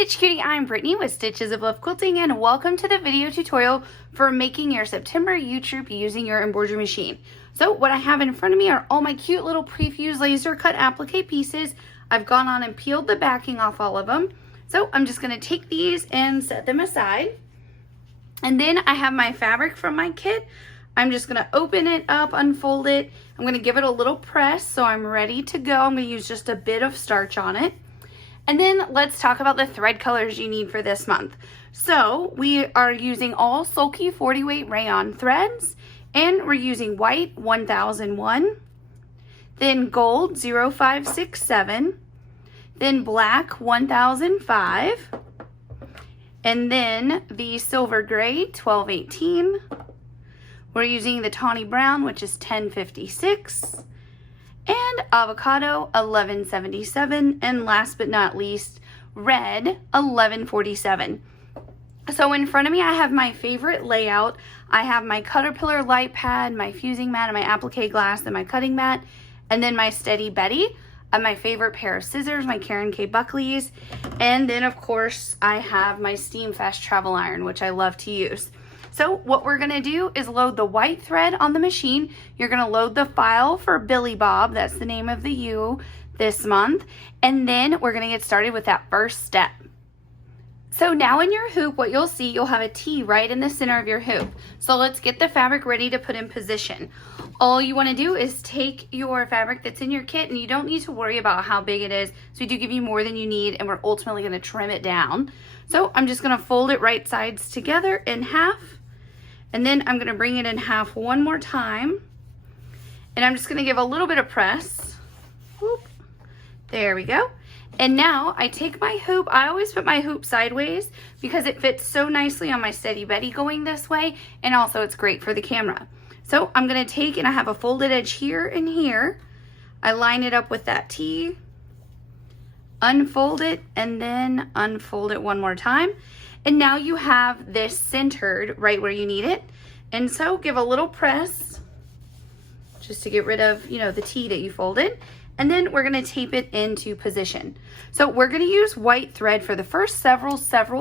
Stitch Cutie, I'm Brittany with Stitches of Love Quilting, and welcome to the video tutorial for making your September Ewe Troupe using your embroidery machine. So what I have in front of me are all my cute little pre-fused laser cut applique pieces. I've gone on and peeled the backing off all of them. So I'm just going to take these and set them aside. And then I have my fabric from my kit. I'm just going to open it up, unfold it. I'm going to give it a little press so I'm ready to go. I'm going to use just a bit of starch on it. And then let's talk about the thread colors you need for this month. So we are using all sulky 40 weight rayon threads, and we're using white 1001, then gold 0567, then black 1005, and then the silver gray 1218. We're using the tawny brown, which is 1056. And avocado 1177, and last but not least red 1147. So in front of me I have my favorite layout. I have my Caterpillar light pad, my fusing mat, and my applique glass, and my cutting mat, and then my Steady Betty, my favorite pair of scissors, my Karen K Buckleys, and then of course I have my Steam Fast travel iron, which I love to use. So what we're going to do is load the white thread on the machine. You're going to load the file for Billy Bob, that's the name of the ewe this month, and then we're going to get started with that first step. So now in your hoop, what you'll see, you'll have a T right in the center of your hoop. So let's get the fabric ready to put in position. All you want to do is take your fabric that's in your kit, and you don't need to worry about how big it is. So we do give you more than you need, and we're ultimately going to trim it down. So I'm just going to fold it right sides together in half. And then I'm going to bring it in half one more time. And I'm just going to give a little bit of press. Whoop. There we go. And now I take my hoop. I always put my hoop sideways because it fits so nicely on my Steady Betty going this way. And also it's great for the camera. So I'm going to take, and I have a folded edge here and here. I line it up with that T. Unfold it and then unfold it one more time. And now you have this centered right where you need it. And so give a little press just to get rid of, the T that you folded. And then we're going to tape it into position. So we're going to use white thread for the first several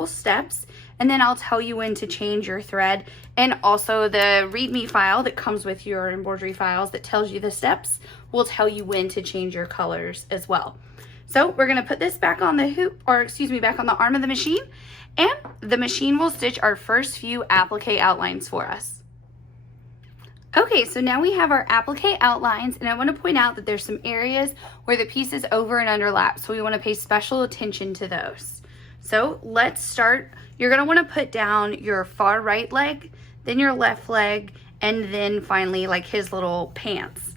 steps. And then I'll tell you when to change your thread. And also the README file that comes with your embroidery files that tells you the steps will tell you when to change your colors as well. So we're going to put this back on the hoop, or excuse me, back on the arm of the machine, and the machine will stitch our first few applique outlines for us. Okay, so now we have our applique outlines, and I want to point out that there's some areas where the pieces over and underlap, so we want to pay special attention to those. So let's start. You're going to want to put down your far right leg, then your left leg, and then finally like his little pants.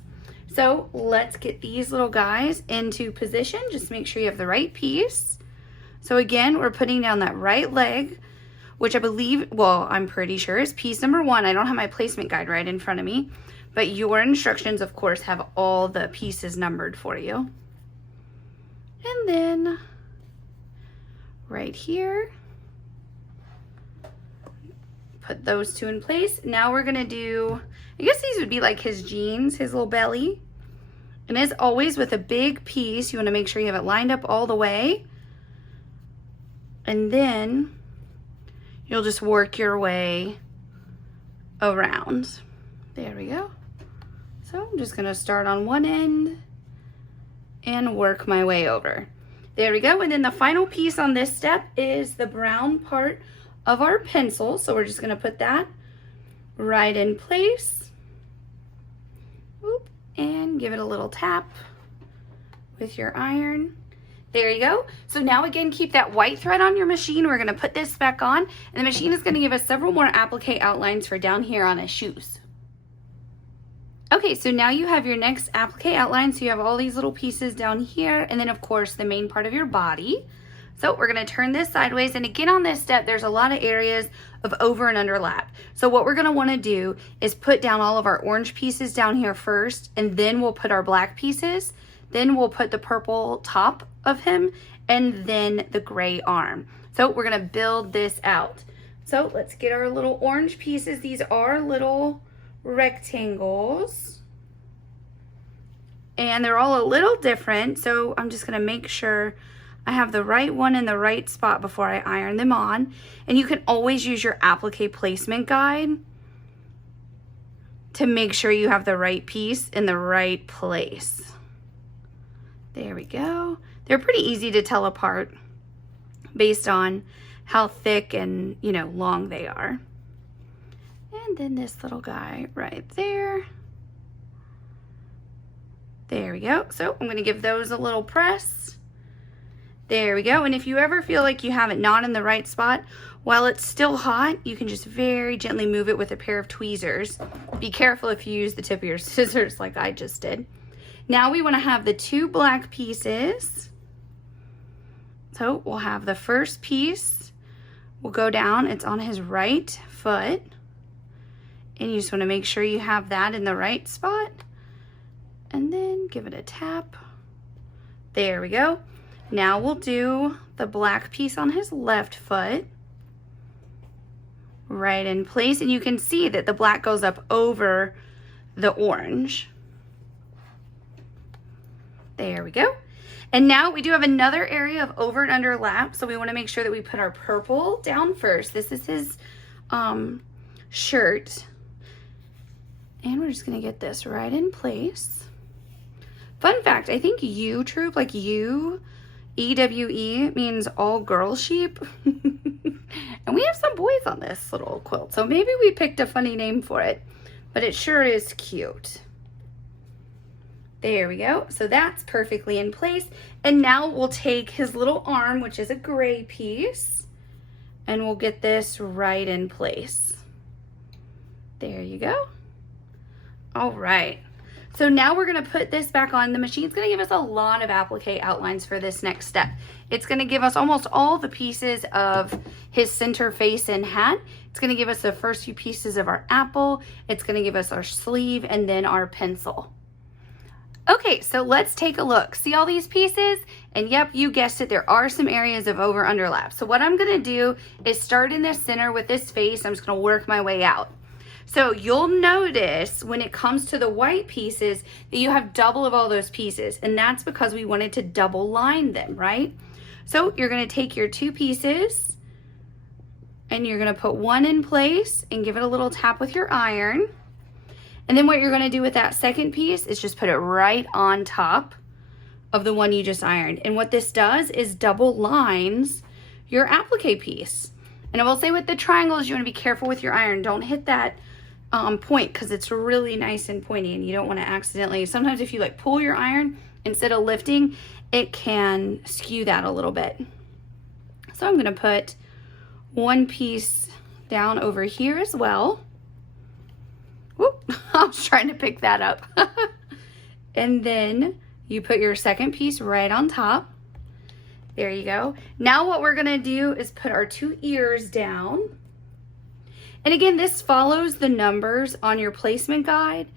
So let's get these little guys into position. Just make sure you have the right piece. So again, we're putting down that right leg, which I believe, well, I'm pretty sure is piece number 1. I don't have my placement guide right in front of me, but your instructions, of course, have all the pieces numbered for you. And then right here, put those two in place. Now we're gonna do, I guess these would be like his jeans, his little belly. And as always with a big piece, you want to make sure you have it lined up all the way. And then you'll just work your way around. There we go. So I'm just going to start on one end and work my way over. There we go. And then the final piece on this step is the brown part of our pencil. So we're just going to put that right in place. Whoop. And give it a little tap with your iron. There you go. So now again, keep that white thread on your machine. We're going to put this back on, and the machine is going to give us several more applique outlines for down here on his shoes. Okay, so now you have your next applique outline. So you have all these little pieces down here, and then of course the main part of your body. So we're going to turn this sideways, and again on this step there's a lot of areas of over and underlap. So what we're going to want to do is put down all of our orange pieces down here first, and then we'll put our black pieces, then we'll put the purple top of him, and then the gray arm. So we're going to build this out. So let's get our little orange pieces. These are little rectangles, and they're all a little different, so I'm just going to make sure I have the right one in the right spot before I iron them on. And you can always use your applique placement guide to make sure you have the right piece in the right place. There we go. They're pretty easy to tell apart based on how thick and, you know, long they are. And then this little guy right there. There we go. So I'm going to give those a little press. There we go. And if you ever feel like you have it not in the right spot, while it's still hot, you can just very gently move it with a pair of tweezers. Be careful if you use the tip of your scissors like I just did. Now we want to have the 2 black pieces. So we'll have the first piece. We'll go down. It's on his right foot. And you just want to make sure you have that in the right spot. And then give it a tap. There we go. Now we'll do the black piece on his left foot. Right in place. And you can see that the black goes up over the orange. There we go. And now we do have another area of over and under lap. So we want to make sure that we put our purple down first. This is his shirt. And we're just going to get this right in place. Fun fact, I think Ewe Troupe, like you, EWE, means all girl sheep. And we have some boys on this little quilt. So maybe we picked a funny name for it. But it sure is cute. There we go. So that's perfectly in place. And now we'll take his little arm, which is a gray piece, and we'll get this right in place. There you go. All right. So now we're going to put this back on. The machine's going to give us a lot of applique outlines for this next step. It's going to give us almost all the pieces of his center face and hat. It's going to give us the first few pieces of our apple. It's going to give us our sleeve and then our pencil. Okay, so let's take a look. See all these pieces? And yep, you guessed it, there are some areas of over underlap. So what I'm going to do is start in the center with this face. I'm just going to work my way out. So you'll notice when it comes to the white pieces that you have double of all those pieces, and that's because we wanted to double line them, right? So you're going to take your 2 pieces and you're going to put one in place and give it a little tap with your iron. And then what you're going to do with that second piece is just put it right on top of the one you just ironed. And what this does is double lines your applique piece. And I will say with the triangles, you want to be careful with your iron. Don't hit that point because it's really nice and pointy and you don't want to accidentally, sometimes if you like pull your iron instead of lifting, it can skew that a little bit. So I'm going to put one piece down over here as well. Whoop, I was trying to pick that up. And then you put your second piece right on top. There you go. Now what we're going to do is put our 2 ears down. And again, this follows the numbers on your placement guide.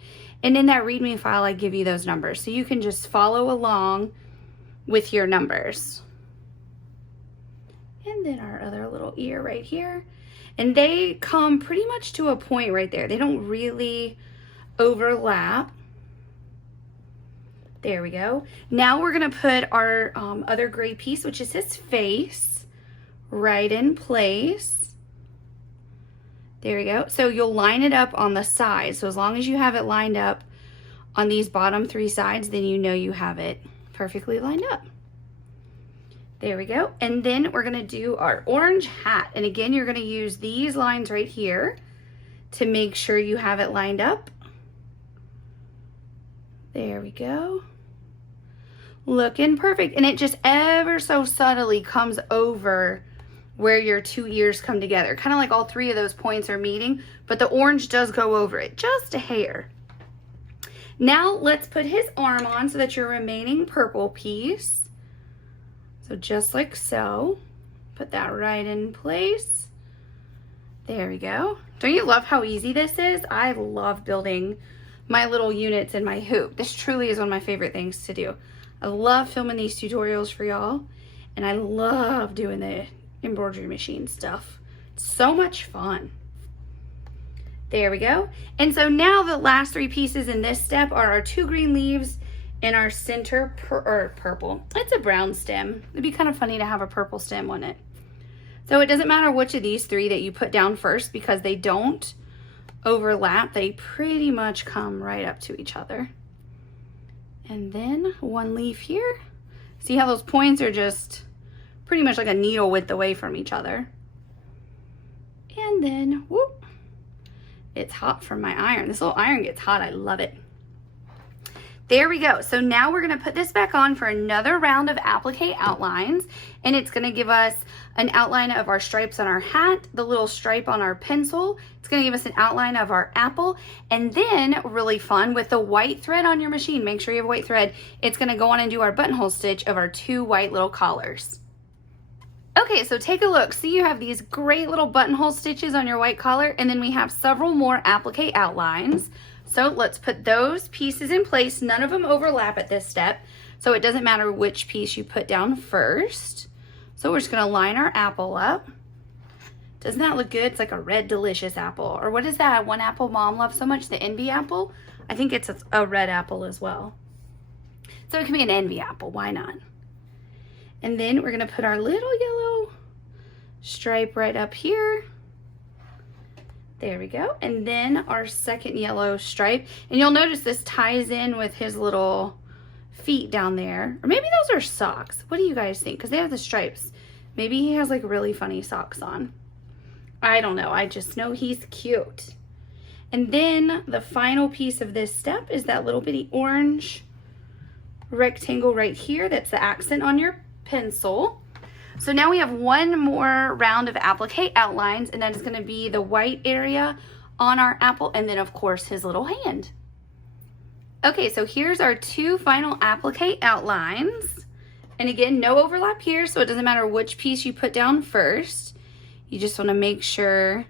And in that README file, I give you those numbers. So you can just follow along with your numbers. And then our other little ear right here. And they come pretty much to a point right there. They don't really overlap. There we go. Now we're going to put our other gray piece, which is his face, right in place. There we go. So you'll line it up on the side. So as long as you have it lined up on these bottom 3 sides, then you know you have it perfectly lined up. There we go. And then we're going to do our orange hat. And again, you're going to use these lines right here to make sure you have it lined up. There we go. Looking perfect. And it just ever so subtly comes over where your 2 ears come together. Kind of like all 3 of those points are meeting, but the orange does go over it, just a hair. Now let's put his arm on so that your remaining purple piece. So just like so, put that right in place. There we go. Don't you love how easy this is? I love building my little units in my hoop. This truly is one of my favorite things to do. I love filming these tutorials for y'all, and I love doing the embroidery machine stuff. It's so much fun. There we go. And so now the last 3 pieces in this step are our 2 green leaves in our center purple. It's a brown stem. It'd be kind of funny to have a purple stem, wouldn't it? So it doesn't matter which of these three that you put down first because they don't overlap. They pretty much come right up to each other. And then one leaf here. See how those points are just pretty much like a needle width away from each other. And then, whoop, it's hot from my iron. This little iron gets hot, I love it. There we go. So now we're gonna put this back on for another round of applique outlines, and it's gonna give us an outline of our stripes on our hat, the little stripe on our pencil. It's gonna give us an outline of our apple, and then really fun with the white thread on your machine. Make sure you have white thread. It's gonna go on and do our buttonhole stitch of our 2 white little collars. Okay, so take a look. See, you have these great little buttonhole stitches on your white collar, and then we have several more applique outlines. So let's put those pieces in place. None of them overlap at this step, so it doesn't matter which piece you put down first. So we're just gonna line our apple up. Doesn't that look good? It's like a red delicious apple. Or what is that one apple Mom loves so much, the envy apple? I think it's a red apple as well. So it can be an envy apple, why not? And then we're gonna put our little yellow stripe right up here. There we go. And then our second yellow stripe. And you'll notice this ties in with his little feet down there. Or maybe those are socks. What do you guys think? Because they have the stripes. Maybe he has like really funny socks on. I don't know. I just know he's cute. And then the final piece of this step is that little bitty orange rectangle right here. That's the accent on your pencil. So now we have one more round of applique outlines, and that is going to be the white area on our apple, and then of course his little hand. Okay, so here's our 2 final applique outlines. And again, no overlap here, so it doesn't matter which piece you put down first. You just want to make sure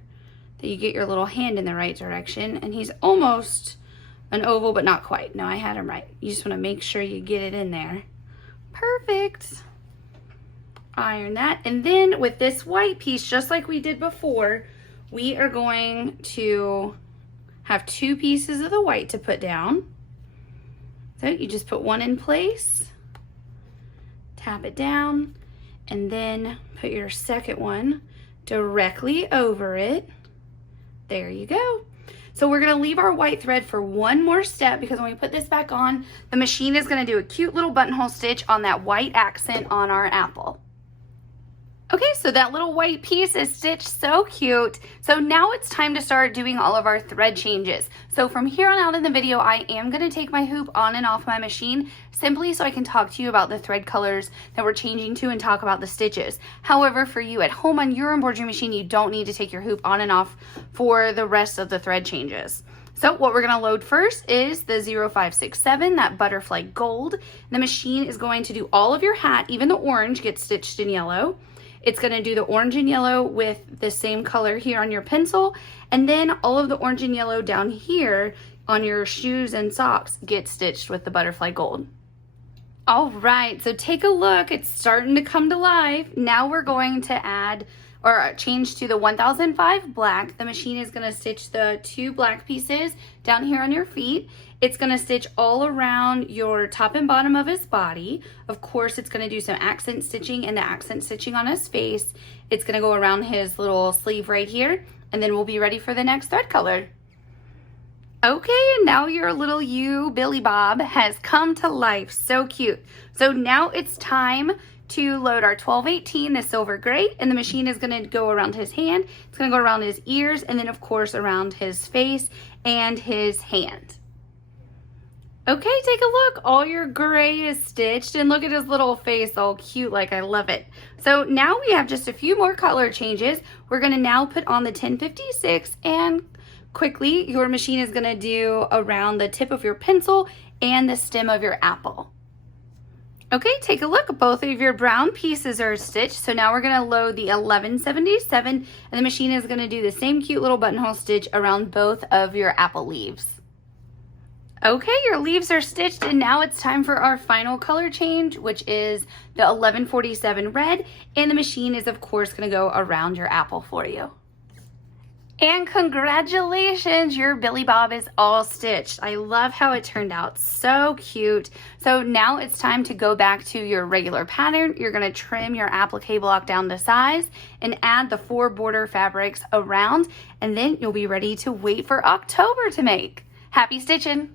that you get your little hand in the right direction. And he's almost an oval, but not quite. No, I had him right. You just want to make sure you get it in there. Perfect. Iron that, and then with this white piece, just like we did before, we are going to have 2 pieces of the white to put down. So you just put one in place, tap it down, and then put your second one directly over it. There you go. So we're gonna leave our white thread for one more step, because when we put this back on, the machine is gonna do a cute little buttonhole stitch on that white accent on our apple. Okay, so that little white piece is stitched so cute. So now it's time to start doing all of our thread changes. So from here on out in the video, I am gonna take my hoop on and off my machine simply so I can talk to you about the thread colors that we're changing to and talk about the stitches. However, for you at home on your embroidery machine, you don't need to take your hoop on and off for the rest of the thread changes. So what we're gonna load first is the 0567, that butterfly gold. The machine is going to do all of your hat, even the orange gets stitched in yellow. It's gonna do the orange and yellow with the same color here on your pencil, and then all of the orange and yellow down here on your shoes and socks get stitched with the butterfly gold. All right, so take a look, it's starting to come to life. Now we're going to add or change to the 1005 black. The machine is gonna stitch the 2 black pieces down here on your feet. It's gonna stitch all around your top and bottom of his body. Of course, it's gonna do some accent stitching and the accent stitching on his face. It's gonna go around his little sleeve right here, and then we'll be ready for the next thread color. Okay, and now your little Ewe Billy Bob has come to life. So cute. So now it's time to load our 1218, the silver gray, and the machine is gonna go around his hand. It's gonna go around his ears, and then of course around his face and his hand. Okay, take a look. All your gray is stitched, and look at his little face, all cute, like I love it. So now we have just a few more color changes. We're gonna now put on the 1056, and quickly your machine is gonna do around the tip of your pencil and the stem of your apple. Okay, take a look. Both of your brown pieces are stitched. So now we're gonna load the 1177, and the machine is gonna do the same cute little buttonhole stitch around both of your apple leaves. Okay, your leaves are stitched, and now it's time for our final color change, which is the 1147 red, and the machine is of course gonna go around your apple for you. And congratulations, your Billy Bob is all stitched. I love how it turned out, so cute. So now it's time to go back to your regular pattern. You're gonna trim your applique block down to size and add the 4 border fabrics around, and then you'll be ready to wait for October to make. Happy stitching!